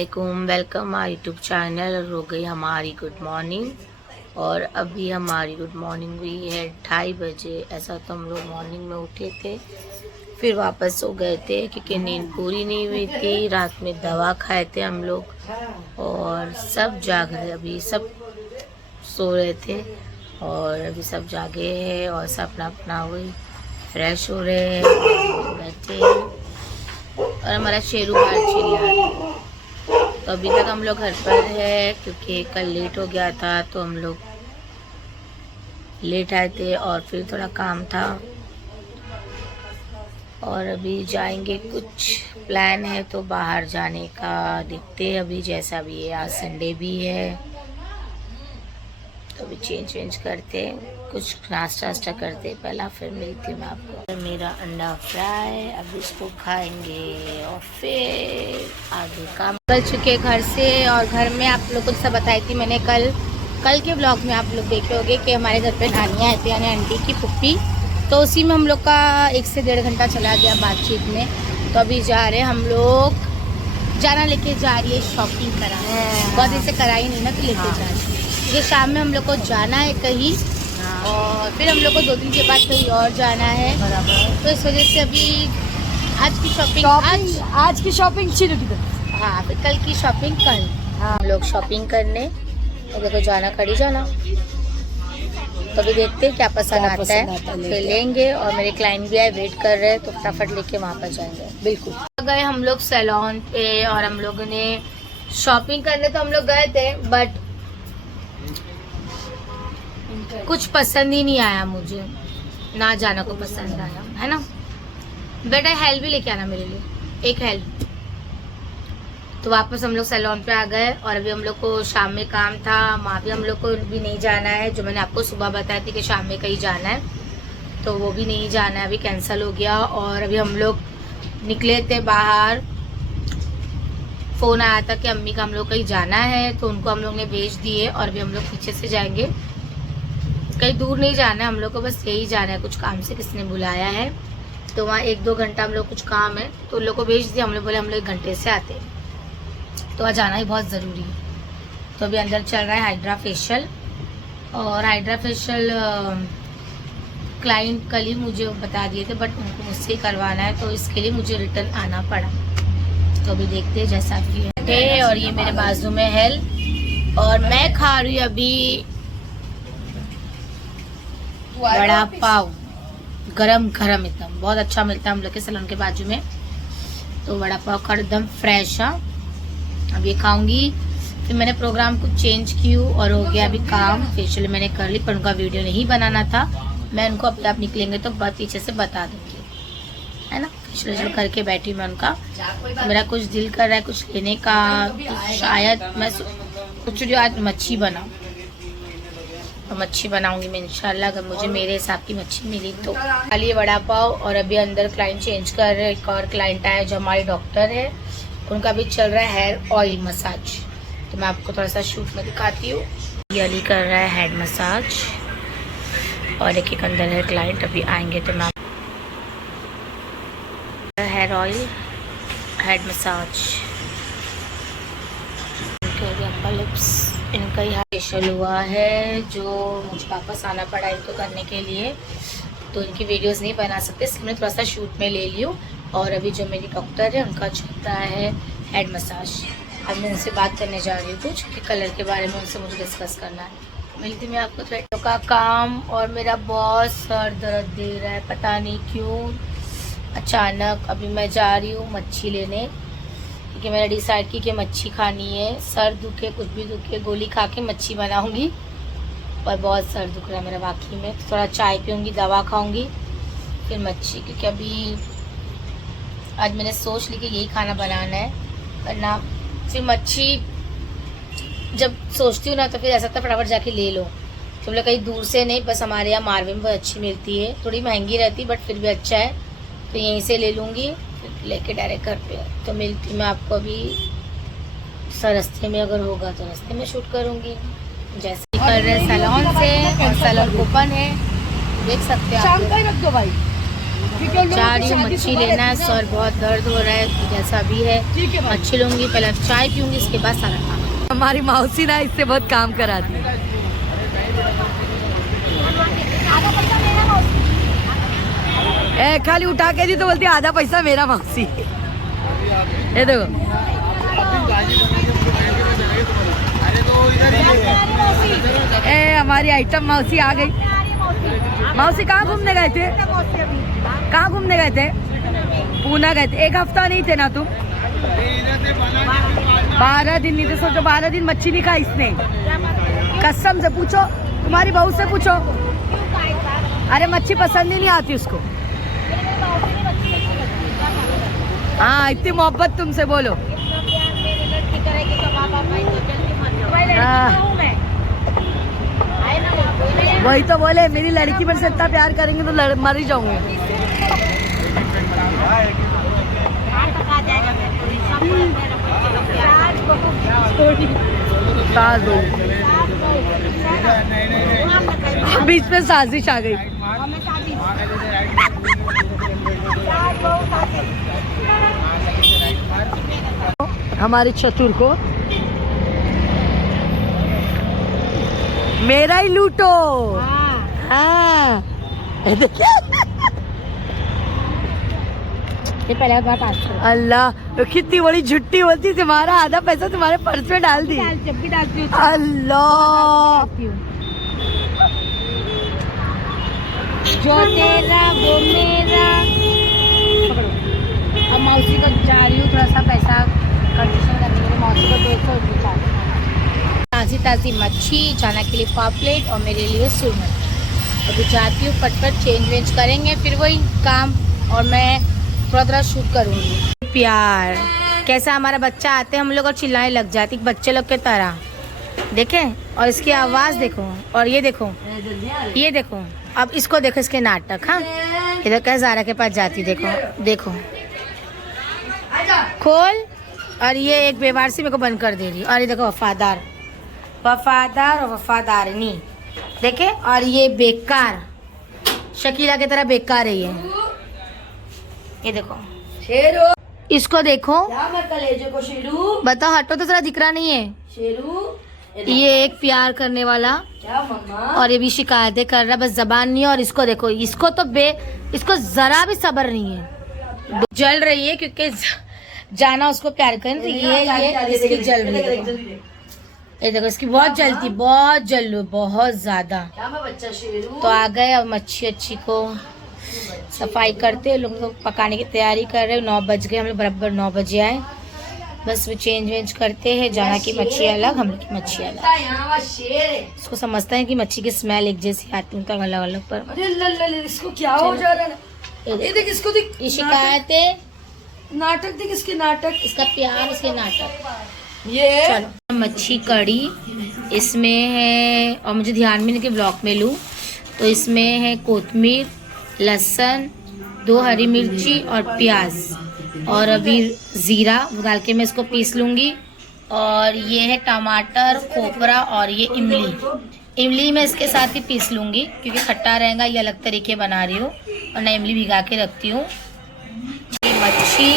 वालेकुम, वेलकम हमारे YouTube channel. और हो गई हमारी गुड मॉर्निंग, और अभी हमारी गुड मॉर्निंग हुई है 2:30 बजे। ऐसा तो हम लोग मॉर्निंग में उठे थे, फिर वापस सो गए थे क्योंकि नींद पूरी नहीं हुई थी। रात में दवा खाए थे हम लोग, और सब जाग रहे, अभी सब सो रहे थे और अभी सब जागे हैं और सब अपना अपना वही फ्रेश हो रहे हैं, बैठे हैं। और हमारा शेरू बाहर चिल्ला रहा है। तो अभी तक हम लोग घर पर है क्योंकि कल लेट हो गया था, तो हम लोग लेट आए थे और फिर थोड़ा काम था। और अभी जाएंगे, कुछ प्लान है तो बाहर जाने का, देखते हैं अभी जैसा भी है। आज संडे भी है तो अभी चेंज करते हैं, कुछ नाश्ता वास्ता करते पहला, फिर मिलती हूँ मैं आपको। मेरा अंडा फ्राई, अब इसको खाएंगे और फिर आगे काम। निकल चुके घर से, और घर में आप लोग को सब बताई थी मैंने कल के ब्लॉग में आप लोग देखे होंगे कि हमारे घर पे नानियाँ आए थे, यानी आंटी की पुप्पी। तो उसी में हम लोग का 1 से 1.5 घंटा चला गया बातचीत में। तो अभी जा रहे हैं हम लोग, जाना लेके जा रही है शॉपिंग करा, बहुत दिन से करा ही नहीं ना, तो लेके जा रही है। ये शाम में हम लोग को जाना है कहीं, और फिर हम लोग को 2 दिन के बाद कहीं और जाना है। तो इस वजह से अभी आज की शॉपिंग आज की शॉपिंग चिल्ड की तरफ। हाँ, फिर कल की शॉपिंग कल। हम लोग शॉपिंग करने, और देखो जाना खड़ी जाना। तो अभी देखते हैं क्या पसंद आता है, फिर लेंगे। और मेरे क्लाइंट भी आए, वेट कर रहे हैं, तो फटाफट लेके वहाँ पर जाएंगे। बिल्कुल गए हम लोग सैलून पे, और हम लोगों ने शॉपिंग करने तो हम लोग गए थे, बट कुछ पसंद ही नहीं आया मुझे, ना जाना को पसंद आया, है ना। बेटा हेल्प भी लेके आना मेरे लिए, एक हेल्प। तो वापस हम लोग सैलून पे आ गए, और अभी हम लोग को शाम में काम था, वहाँ भी हम लोग को भी नहीं जाना है। जो मैंने आपको सुबह बताया थी कि शाम में कहीं जाना है, तो वो भी नहीं जाना है, अभी कैंसिल हो गया। और अभी हम लोग निकले थे बाहर, फ़ोन आया था कि अम्मी का हम लोग कहीं जाना है, तो उनको हम लोग ने भेज दिए। और अभी हम लोग पीछे से जाएंगे, कहीं दूर नहीं जाना है हम लोग को, बस यही जाना है, कुछ काम से किसी ने बुलाया है। तो वहाँ 1-2 घंटा हम लोग कुछ काम है, तो उन लोग को भेज दिया। हम लोग बोले हम लोग 1 घंटे से आते हैं, तो वहाँ जाना ही बहुत ज़रूरी है। तो अभी अंदर चल रहा है हाइड्रा फेशियल, और हाइड्रा फेशियल क्लाइंट कल ही मुझे बता दिए थे, बट उनको मुझसे ही करवाना है, तो इसके लिए मुझे रिटर्न आना पड़ा। तो अभी देखते हैं जैसा भी है। और ये मेरे बाजू में है, और मैं खा रही हूँ अभी बड़ा पाव, गरम गरम एकदम, बहुत अच्छा मिलता है हम लोग के सैलून के बाजू में। तो बड़ा पाव का एकदम फ्रेश है, अब ये खाऊंगी। फिर मैंने प्रोग्राम कुछ चेंज किया और हो गया अभी काम। फेशियल मैंने कर ली, पर उनका वीडियो नहीं बनाना था, मैं उनको अपने आप निकलेंगे तो बहुत पीछे से बता दूंगी, है ना। फेशियल करके बैठी मैं उनका। मेरा कुछ दिल कर रहा है कुछ लेने का, शायद मैं कुछ जो आज मच्छी बनाऊँ, तो मच्छी बनाऊंगी मैं इंशाल्लाह, अगर मुझे मेरे हिसाब की मच्छी मिली तो। खाली वड़ा पाव, और अभी अंदर क्लाइंट चेंज कर रहे हैं। एक और क्लाइंट आया जो हमारी डॉक्टर है, उनका भी चल रहा है हेयर ऑयल मसाज, तो मैं आपको थोड़ा सा शूट में दिखाती हूँ। ये अली कर रहा है हेड मसाज, और एक अंदर है क्लाइंट, अभी आएंगे तो मैं hair oil head massage. Upper lips, इनका ही फेशियल हुआ है, जो मुझे वापस आना पड़ा इनको करने के लिए, तो इनकी वीडियोस नहीं बना सकते, इसलिए मैं थोड़ा सा शूट में ले लियो। और अभी जो मेरी डॉक्टर है उनका चल रहा है हेड मसाज। अब मैं उनसे बात करने जा रही हूँ कुछ कि कलर के बारे में उनसे मुझे डिस्कस करना है। मिलती मैं आपको थ्रेडों का काम, और मेरा बहुत सर दर्द दे रहा है, पता नहीं क्यों अचानक। अभी मैं जा रही हूँ मच्छी लेने, क्योंकि मैंने डिसाइड की कि मच्छी खानी है। सर दुखे कुछ भी दुखे, गोली खा के मच्छी बनाऊंगी, पर बहुत सर दुख रहा है मेरा वाकई में। तो थोड़ा चाय पीऊँगी, दवा खाऊंगी, फिर मच्छी, क्योंकि अभी आज मैंने सोच ली कि यही खाना बनाना है, वरना फिर मच्छी जब सोचती हूँ ना, तो फिर ऐसा तो फटाफट जाके ले लो। तो हम लोग कहीं दूर से नहीं, बस हमारे यहाँ मारवे में बहुत अच्छी मिलती है, थोड़ी महंगी रहती बट फिर भी अच्छा है, तो यहीं से ले लूँगी, फिर लेके डायरेक्ट घर पे। तो मिलती मैं आपको अभी रास्ते में, अगर होगा तो रास्ते में शूट करूँगी। जैसे कर रहे सैलून से, और सैलून ओपन है, देख सकते हैं आप। रख दो भाई, चाह रही हूँ मच्छी लेना है, सर बहुत दर्द हो रहा है, जैसा भी है मच्छी लूँगी, पहले चाय पीऊँगी, इसके बाद सारा काम। हमारी मौसी ना इससे बहुत काम कराती है। खाली उठा के दी तो बोलती आधा पैसा मेरा मौसी। ये देखो हमारी आइटम मौसी आ गई। मौसी कहाँ घूमने गए थे? कहाँ घूमने गए थे? पूना गए थे। 1 हफ्ता नहीं थे ना तुम? 12 दिन नहीं थे। सोचो 12 दिन मच्छी नहीं खाई इसने। कसम से पूछो, तुम्हारी बहू से पूछो। अरे मच्छी पसंद ही नहीं आती उसको। हाँ इतनी मोहब्बत तुमसे, बोलो। वही तो बोले, मेरी लड़की मेरे से इतना प्यार करेंगे तो मर ही जाऊंगी। बीच में साजिश आ गई। हमारे चतुर को मेरा ही लूटो। हाँ ये पहले बात अल्लाह, तो कितनी बड़ी झुट्टी बोलती, तुम्हारा आधा पैसा तुम्हारे पर्स में डाल दी। जब भी डालती हूँ अल्लाह, जो तेरा वो मेरा। अब मौसी को जा रही हूँ थोड़ा सा पैसा कंडीशन करने के लिए। मौसी को 200 ताज़ी ताज़ी मच्छी, जाना के लिए पापलेट और मेरे लिए सुरमई। अभी जाती हूँ, फटफट चेंज वेंज करेंगे, फिर वही काम, और मैं थोड़ा थोड़ा शूट करूँगी। प्यार कैसा हमारा बच्चा आते हम लोग और चिल्लाने लग जाती बच्चे लोग के तरह, देखें। और इसकी आवाज़ देखो, और ये देखो, ये देखो, अब इसको देखो, इसके नाटक। हाँ इधर कैसे ज़ारा के पास जाती, देखो देखो, खोल। और ये एक बेवारसी मेरे को बंद कर दे रही। और ये देखो वफादार, वफादार और वफादारनी, देखे। और ये बेकार, शकीला की तरह बेकार है ये देखो शेरू। इसको देखो, कलेजे को शेरू। बताओ, हटो तो जरा, दिख रहा नहीं है शेरू। ये एक प्यार करने वाला, क्या मम्मा? और ये भी शिकायतें कर रहा, बस जबान नहीं है। और इसको देखो, इसको तो इसको जरा भी सब्र नहीं है, जल रही है क्योंकि जाना उसको प्यार करें, तो ये इसकी जल रही है। ये देखो इसकी बहुत जलती, बहुत जल, बहुत ज्यादा। तो आ गए अब मच्छी अच्छी को सफाई करते, लोग तो पकाने की तैयारी कर रहे हैं। 9 बज गए, हम लोग बराबर 9 बजे आए। बस वो चेंज वेंज करते हैं, जाना की मच्छी अलग, हम लोग की मच्छी अलग। इसको समझते हैं कि मच्छी की स्मेल एक जैसी आती है, उनका अलग अलग। पर इसको क्या हो जा रहा है? ये देख, इसको देख, ये शिकायतें, नाटक देख, इसके नाटक, इसका प्यार, इसके नाटक। ये चलो मच्छी कड़ी इसमें है, और मुझे ध्यान में नहीं कि ब्लॉक में लूँ, तो इसमें है कोतमीर, लहसुन, 2 हरी मिर्ची और प्याज, और अभी ज़ीरा डाल के मैं इसको पीस लूँगी। और ये है टमाटर, खोपरा, और ये इमली मैं इसके साथ ही पीस लूँगी क्योंकि खट्टा रहेगा। ये अलग तरीके बना रही हूँ, और ना इमली भिगा के रखती हूँ। ये मच्छी,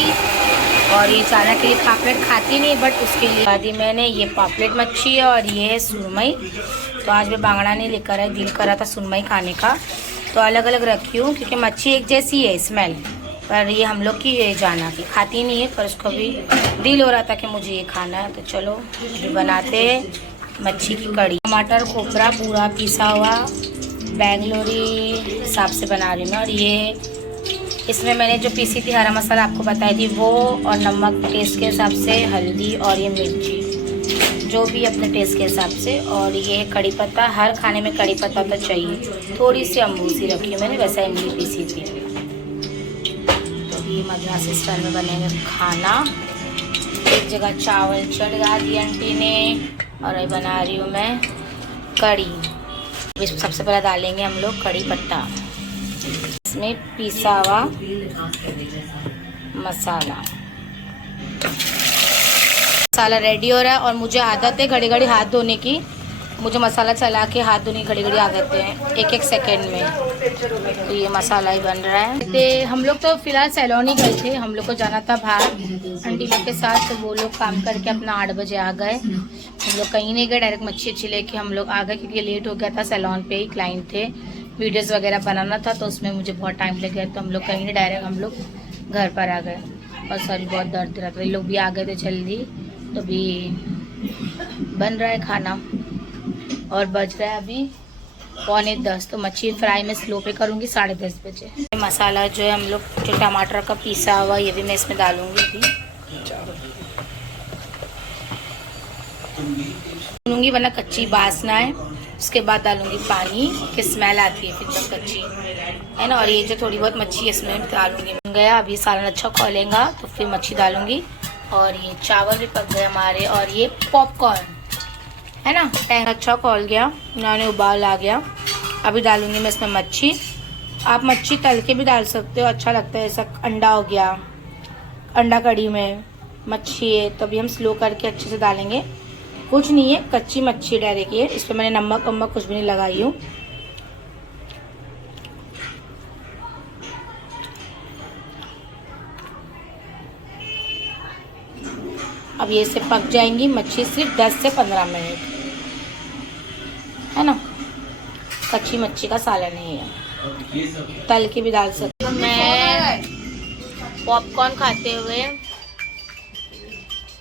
और ये चाना के लिए पापलेट खाती नहीं, बट उसके लिए आदि मैंने ये पापलेट मच्छी है, और ये है सुरमई। तो आज मैं बांगड़ा नहीं लेकर आई, दिल कर रहा था सुरमई खाने का, तो अलग अलग रखी हूँ क्योंकि मच्छी एक जैसी है स्मेल, पर ये हम लोग की जाना की खाती नहीं है, पर उसको भी दिल हो रहा था कि मुझे ये खाना है। तो चलो बनाते हैं मच्छी की कड़ी। टमाटर, खोपरा पूरा पिसा हुआ बेंगलोरी हिसाब से बना रही हूँ मैं। और ये इसमें मैंने जो पीसी थी हरा मसाला आपको बताई थी वो, और नमक टेस्ट के हिसाब से, हल्दी, और ये मिर्ची जो भी अपने टेस्ट के हिसाब से। और ये है कड़ी पत्ता, हर खाने में कड़ी पत्ता तो चाहिए। थोड़ी सी अम्बूसी रखी हूँ मैंने, वैसा इमली पीसी थी। तो ये मद्रासी स्टाइल में बनेगा खाना। एक जगह चावल चढ़ा दी आंटी ने, और ये बना रही हूँ मैं कड़ी। सबसे पहले डालेंगे हम लोग कड़ी पत्ता, इसमें पिसा हुआ मसाला। मसाला रेडी हो रहा है, और मुझे आदत है घड़ी घड़ी हाथ धोने की, मुझे मसाला चला के हाथ धोने घड़ी घड़ी आ जाते हैं, एक एक सेकंड में। तो ये मसाला ही बन रहा है। तो हम लोग तो फिलहाल सैलून ही गए थे, हम लोग को जाना था बाहर आंटी लोग के साथ। तो वो लोग काम करके अपना 8 बजे आ गए। हम लोग कहीं नहीं गए, डायरेक्ट मच्छी अच्छी लेके हम लोग आ गए, क्योंकि लेट हो गया था। सैलून पे ही क्लाइंट थे, वीडियोस वगैरह बनाना था, तो उसमें मुझे बहुत टाइम लग गया। तो हम लोग कहीं नहीं, डायरेक्ट हम लोग घर पर आ गए। और सॉरी, बहुत दर्द रहा था। ये लोग भी आ गए थे जल्दी। तो अभी बन रहा है खाना और बज रहा है अभी 9:45। तो मच्छी फ्राई में स्लो पे करूँगी 10:30 बजे। मसाला जो है हम लोग जो टमाटर का पीसा हुआ, ये भी मैं इसमें डालूँगी अभी, भूनूंगी वरना कच्ची बासना है। उसके बाद डालूंगी पानी की स्मेल आती है फिर जब कच्ची है ना। और ये जो थोड़ी बहुत मच्छी इसमें डालूंगी। बन गया, अभी सालन अच्छा खोलेगा तो फिर मच्छी डालूंगी। और ये चावल भी पक गए हमारे। और ये पॉपकॉर्न है ना, पैन अच्छा खोल गया, मैंने उबाल आ गया। अभी डालूंगी मैं इसमें मच्छी। आप मच्छी तल के भी डाल सकते हो, अच्छा लगता है। ऐसा अंडा हो गया, अंडा कड़ी में मच्छी है, तो अभी हम स्लो करके अच्छे से डालेंगे। कुछ नहीं है, कच्ची मच्छी डायरेक्ट है। इस पर मैंने नमक वमक कुछ भी नहीं लगाई हूँ। अब ये से पक जाएंगी मच्छी, सिर्फ 10 से 15 मिनट है ना। कच्ची मच्छी का सालन नहीं है, तल के भी डाल सकते। मैं पॉपकॉर्न खाते हुए,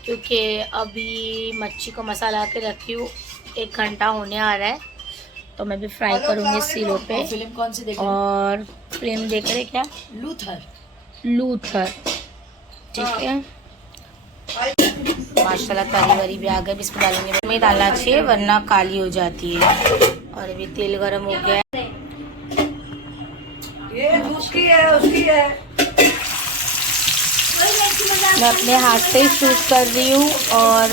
क्योंकि अभी मच्छी को मसाला के रखी हूँ, 1 घंटा होने आ रहा है। तो मैं भी फ्राई करूँगी सिलो पे। फिल्म कौन सी देख और फिल्म देख रहे क्या? लूथर ठीक है। माशाल्लाह तरी वरी भी आ गई। इसमें डालूंगी मैं, डालना चाहिए वरना काली हो जाती है। और अभी तेल गरम हो गया है। ये उसकी है, उसकी है। मैं अपने हाथ से शूट कर रही हूँ और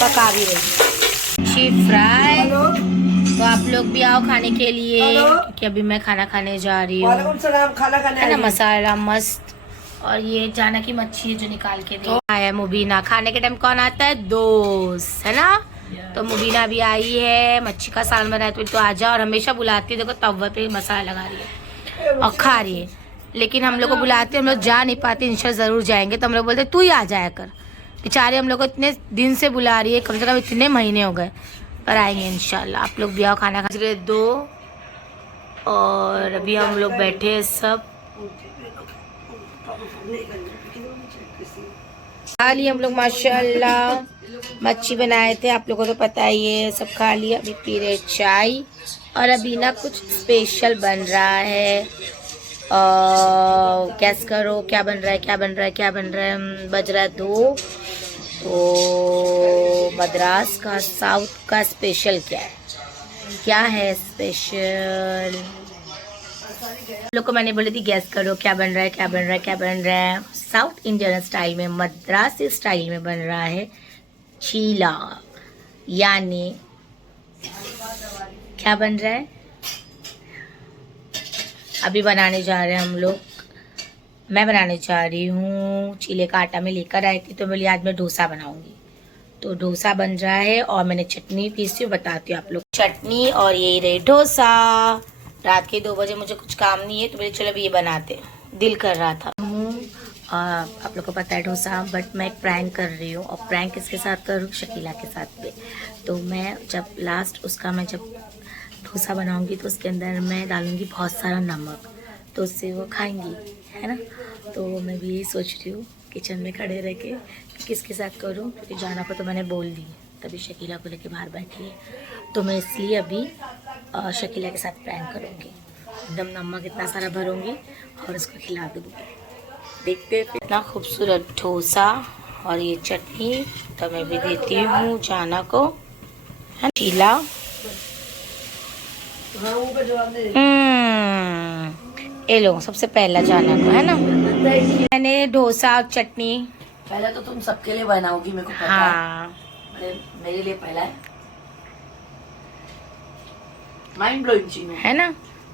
पका भी रही हूँ मच्छी फ्राई। तो आप लोग भी आओ खाने के लिए, क्योंकि अभी मैं खाना खाने जा रही हूँ। खाना खाने है ना, मसाला मस्त। और ये जाना की मच्छी है जो निकाल के दे आया मुबीना। खाने के टाइम कौन आता है? दोस्त है ना। तो मुबीना भी आई है, मच्छी का सालन बनाया तो आ जा। और हमेशा बुलाती है, देखो तवा पे मसाला लगा रही है और खा रही है। लेकिन हम लोग को बुलाते, हम लोग जा नहीं पाते। इंशाल्लाह जरूर जाएंगे। तो हम लोग बोलते तू ही आ जाया कर। बेचारे हम लोग को इतने दिन से बुला रही है, कम से कम इतने महीने हो गए, पर आएंगे इंशाल्लाह। आप लोग भी आओ खाना खा 2। और अभी हम लोग बैठे हैं सब, खा लिए हम लोग माशाल्लाह। मच्छी बनाए थे, आप लोगों को तो पता ही है, सब खा लिया। अभी पी रहे चाय। और अभी ना कुछ स्पेशल बन रहा है। गैस करो क्या बन रहा है, क्या बन रहा है, क्या बन रहा है। बज रहा है 2। तो मद्रास का, साउथ का स्पेशल क्या है, क्या है स्पेशल? लोग को मैंने बोली थी गैस करो क्या बन रहा है, क्या बन रहा है, क्या बन रहा है। साउथ इंडियन स्टाइल में, मद्रासी स्टाइल में बन रहा है चीला। यानी क्या बन रहा है, अभी बनाने जा रहे हैं हम लोग। मैं बनाने जा रही हूँ। चीले का आटा में लेकर आई थी, तो बोली आज मैं डोसा बनाऊंगी। तो डोसा बन रहा है और मैंने चटनी पीसी हूँ, बताती हूँ आप लोग। चटनी और यही रहे डोसा। रात के 2 बजे मुझे कुछ काम नहीं है, तो बोले चलो अभी ये बनाते, दिल कर रहा था। आप लोग को पता है डोसा, बट मैं एक प्रैंक कर रही हूँ। और प्रैंक किसके साथ करूँ? शकीला के साथ पे। तो मैं जब लास्ट उसका, मैं जब डोसा बनाऊंगी तो उसके अंदर मैं डालूंगी बहुत सारा नमक, तो उससे वो खाएंगी, है ना। तो मैं भी यही सोच रही हूँ किचन में खड़े रह के किसके साथ करूँ, क्योंकि जाना को तो मैंने बोल दी, तभी शकीला को लेके बाहर बैठी है। तो मैं इसलिए अभी शकीला के साथ प्रैंक करूँगी। एकदम नमक इतना सारा भरूँगी और उसको खिला दूँगी। देखते हैं इतना खूबसूरत डोसा और ये चटनी। तो मैं भी देती हूँ जाना को, है चीला। ये लो सबसे पहला जाना को, है ना। मैंने डोसा और चटनी, पहले तो तुम सबके लिए बनाओगी, मेरे को पता है। मेरे लिए पहला है, माइंड ब्लोइंग चीज़ है ना।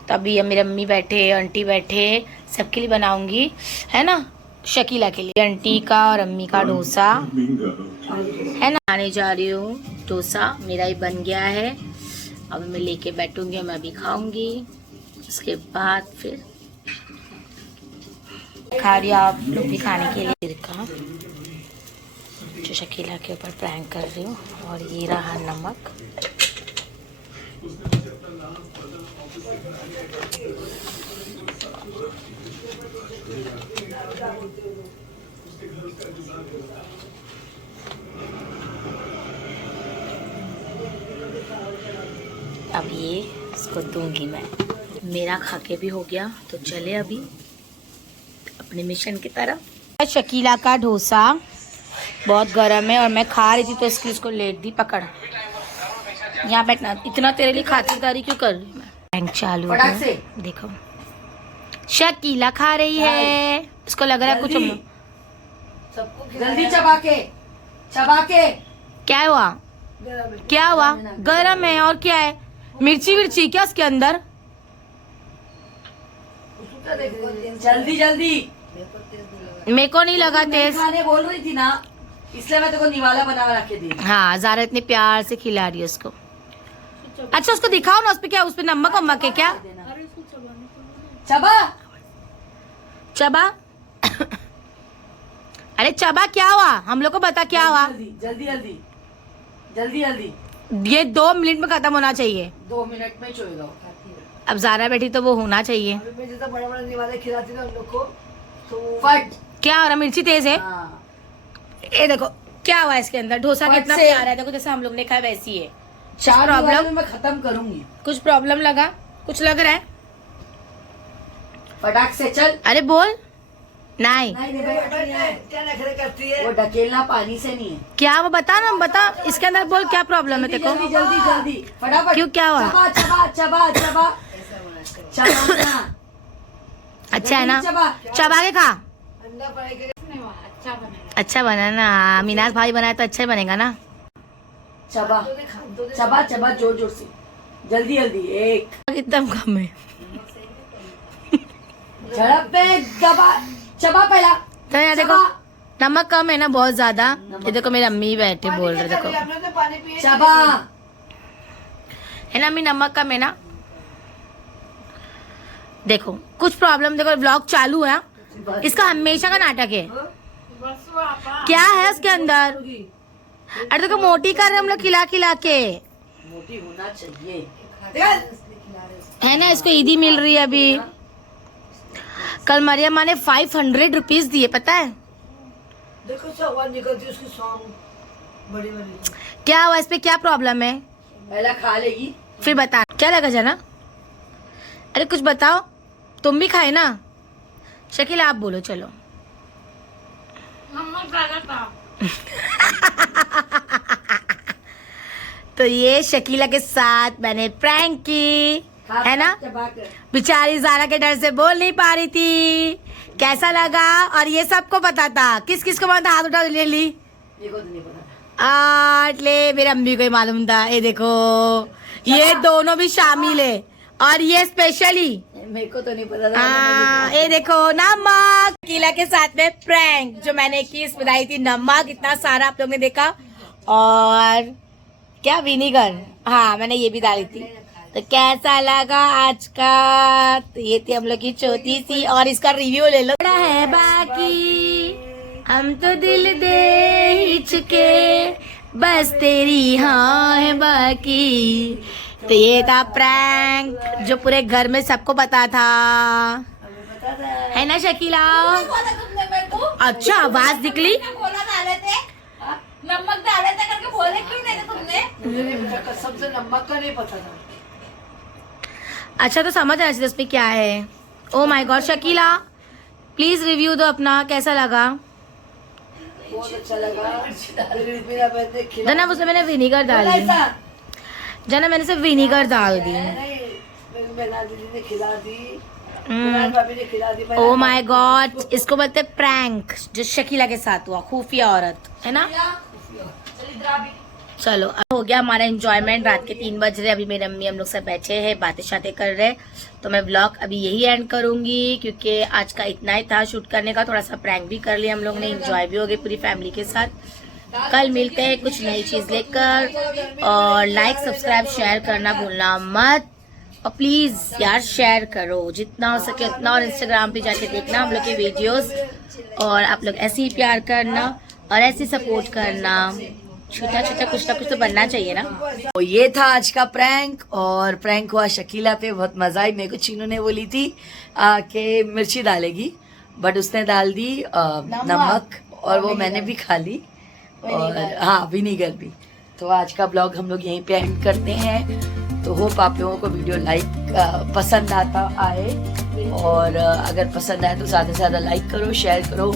तो अभी मेरे अम्मी बैठे, आंटी बैठे, सबके लिए बनाऊंगी, है ना। शकीला के लिए आंटी का और अम्मी का डोसा है ना। आने जा रही हूँ डोसा, मेरा ही बन गया है। अब मैं लेके बैठूंगी, मैं भी खाऊंगी। उसके बाद फिर खा रही हूँ, आप लोग भी खाने के लिए का जो शकीला के ऊपर प्रैंक कर रही हूँ। और ये रहा नमक। अब ये इसको दूंगी मैं। मेरा खा के भी हो गया, तो चले अभी अपने मिशन की तरफ। शकीला का डोसा बहुत गर्म है और मैं खा रही थी तो इसलिए इसको लेट दी। पकड़, यहाँ बैठना। इतना तेरे लिए खातिरदारी क्यों कर रही मैं। बैंक चालू है, देखो शकीला खा रही है। इसको लग रहा है कुछ। जल्दी चबा के। क्या हुआ? क्या हुआ? गरम है। और क्या है? मिर्ची क्या उसके अंदर? जल्दी। मेरे को नहीं लगा तेज। खाने बोल रही थी ना, इसलिए मैं तेको निवाला बना रखे दी। हाँ, ज़ारा इतने प्यार से खिला रही है उसको। अच्छा उसको दिखाओ ना, उसपे क्या, उसपे नमक वमक है क्या? चबा अरे चबा, क्या हुआ? हम लोग को बता क्या हुआ। जल्दी। ये 2 मिनट में खत्म होना चाहिए। 2 मिनट में चोएगा। अब ज़ारा बैठी तो वो होना चाहिए। मैं जैसा बड़ा निवाले खिलाती ना हम लोग को, तो फट। क्या हो रहा? मिर्ची तेज है। हाँ। ये देखो क्या हुआ इसके अंदर। डोसा कितना प्यारा है, देखो जैसे हम लोग ने खाया वैसी है। 4 प्रॉब्लम मैं खत्म करूंगी। कुछ प्रॉब्लम लगा? कुछ लग रहा है? फटाक से चल। अरे बोल। नहीं क्या नखरे करती है वो? ढकेलना पानी से नहीं है। क्या वो बता ना, बता इसके अंदर बोल क्या प्रॉब्लम है देखो। जल्दी फटाफट। क्यों, क्या हुआ? चबा अच्छा है ना, चबा के खा। अच्छा बना ना, मीनाज भाई बनाया तो अच्छा ही बनेगा ना। चबा जोर से। जल्दी 1 एकदम कम है। झड़प पे चबा पहला। तो यहाँ देखो नमक कम है ना, बहुत ज्यादा। ये देखो मेरी अम्मी बैठे बोल रहे, देखो चबा है ना अम्मी, नमक कम है ना। देखो कुछ प्रॉब्लम, देखो व्लॉग चालू है, इसका हमेशा का नाटक है। क्या है उसके अंदर? अरे देखो मोटी कर रहे हम लोग खिला के। मोटी होना चाहिए है ना। इसको ईदी मिल रही है अभी। कल मरियम माँ ने 500 रुपीज दिए, पता है? देखो सब निकलती उसकी सॉन्ग बड़ी। क्या हुआ? इस पे क्या प्रॉब्लम है? पहला खा लेगी फिर बता क्या लगा जाना। अरे कुछ बताओ, तुम भी खाए ना। शकील आप बोलो, चलो। तो ये शकीला के साथ मैंने प्रैंक की है ना। बेचारी ज़ारा के डर से बोल नहीं पा रही थी। कैसा लगा? और ये सबको पता था। किस किस को पता? हाथ उठा ले ली। ले मेरे अम्मी को ही मालूम था। ये देखो ये दोनों भी शामिल है और ये स्पेशली मेरे को तो नहीं पता था। ये देखो नमक। शकीला के साथ में प्रैंक जो मैंने की, इसमें डाली थी नमक इतना सारा, आप लोग ने देखा। और क्या विनीगर, हाँ मैंने ये भी डाली थी। तो कैसा लगा आज का? तो ये थी हम लोग की छोटी सी, और इसका रिव्यू ले लो। है बाकी हम तो दिल दे ही चुके, बस तेरी हाँ है बाकी। तो ये था प्रैंक जो पूरे घर में सबको पता था, है ना शकीला? अच्छा आवाज निकली। नमक डाले थे करके बोले क्यों नहीं थे तुमने? कसम से नमक का नहीं पता था। अच्छा तो समझ आना चाहिए उसमें क्या है। Oh my god Shakeela please review दो अपना, कैसा लगा? बहुत अच्छा लगा। जना उसमें मैंने विनीगर डाल दी। जना मैंने सिर्फ विनीगर डाल दी। ओ माय गॉड, इसको बोलते प्रैंक जो शकीला के साथ हुआ, खुफिया औरत, है ना। चलो अब हो गया हमारा एंजॉयमेंट। रात के 3 बज रहे, अभी मेरे अम्मी हम लोग सब बैठे हैं, बातें शातें कर रहे हैं। तो मैं व्लॉग अभी यही एंड करूंगी, क्योंकि आज का इतना ही था शूट करने का। थोड़ा सा प्रैंक भी कर लिया हम लोग ने, एंजॉय भी हो गई पूरी फैमिली के साथ। कल मिलते हैं कुछ नई चीज लेकर, और लाइक सब्सक्राइब शेयर करना भूलना मत। और प्लीज यार शेयर करो जितना हो सके उतना, और इंस्टाग्राम पे जाके देखना हम लोग के वीडियोस। और आप लोग ऐसे ही प्यार करना और ऐसे सपोर्ट करना। छोटा छोटा कुछ ना कुछ तो बनना चाहिए ना। तो ये था आज का प्रैंक, और प्रैंक हुआ शकीला पे, बहुत मजा आई। मेरे को चीनू ने बोली थी कि मिर्ची डालेगी, बट उसने डाल दी नमक, और वो मैंने भी खा ली, और हाँ विनीगर भी। तो आज का ब्लॉग हम लोग यहीं पे एंड करते हैं। तो होप आप लोगों को वीडियो पसंद आए, और अगर पसंद आए तो ज़्यादा से ज़्यादा लाइक करो, शेयर करो,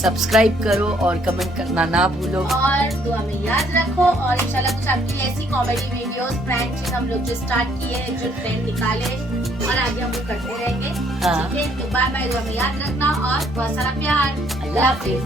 सब्सक्राइब करो, और कमेंट करना ना भूलो। और दुआ में याद रखो, और इंशाल्लाह कुछ आपकी ऐसी कॉमेडी वीडियोस, प्रैंक चीज हम लोग जो स्टार्ट किए हैं, जो ट्रेंड निकाले, और आगे हम लोग करते रहेंगे। हाँ। ठीक है, तो बाय बाय, दुआ में याद रखना और बहुत सारा प्यार। अल्लाह हाफिज।